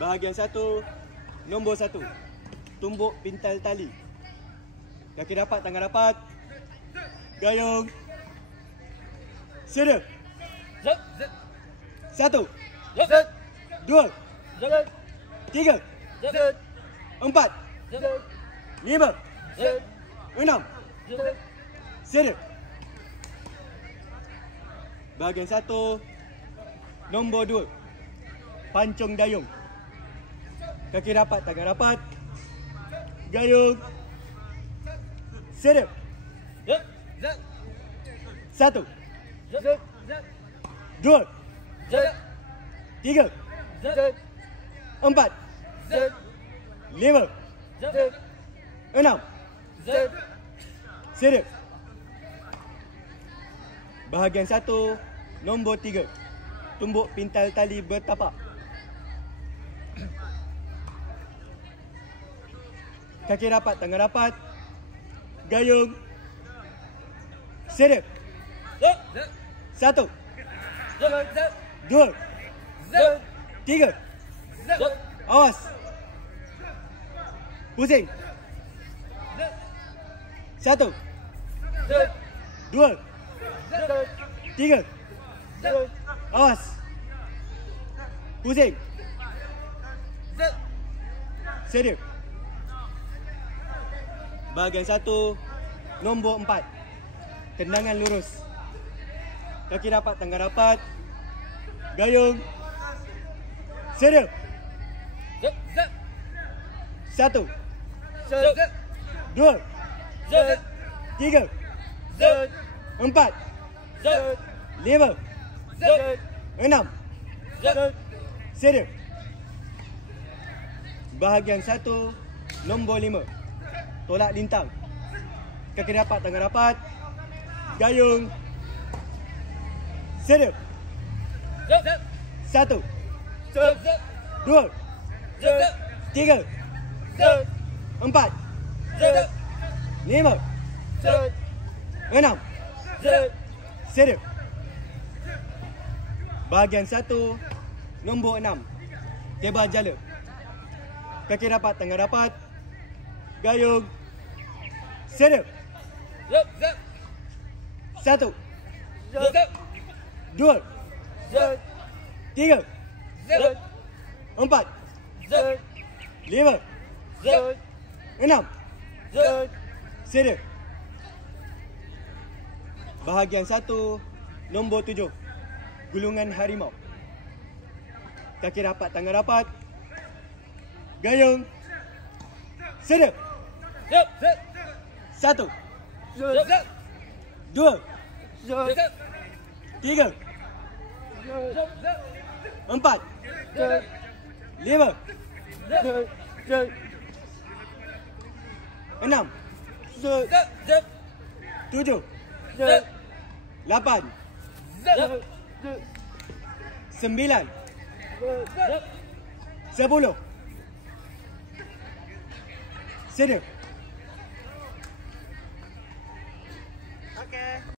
Bahagian 1, nombor 1. Tumbuk pintal tali. Kaki rapat, tangan rapat. Gayung. Sedia. 1, 2, 3, 4, 5, 6. Sedia. Bahagian 1, nombor 2. Pancung dayung. Kaki rapat, tangan rapat. Gayung. Sedia. 1, 2, 3, 4, 5, 6. Sedia. Bahagian 1, nombor 3. Tumbuk pintal tali bertapak. Kaki rapat, tangan rapat. Gayung. Sedia. 1, 2, 3. Awas. Pusing. 1, 2, 3. Awas. Pusing. Sedia. Bahagian 1, nombor 4. Tendangan lurus. Kaki rapat, tangan rapat. Gayung. Sedia. 1, 2, 3, 4, 5, 6. Sedia. Bahagian 1, nombor 5. Tolak lintang. Kaki rapat, tangan rapat. Gayung. Sedia. 1, 2, 3, 4, 5, 6. Sedia. Bahagian 1, nombor 6. Tebal jala. Kaki rapat, tangan rapat. Gayung. Sedia. 1, 2, 3, 4, 5, 6. Sedia. Bahagian 1, nombor 7. Gulungan harimau. Kaki rapat, tangan rapat. Gayung. Sedia. 1, 2, 3, 4, 5, 6, 7, 8, 9, 10. Sedia.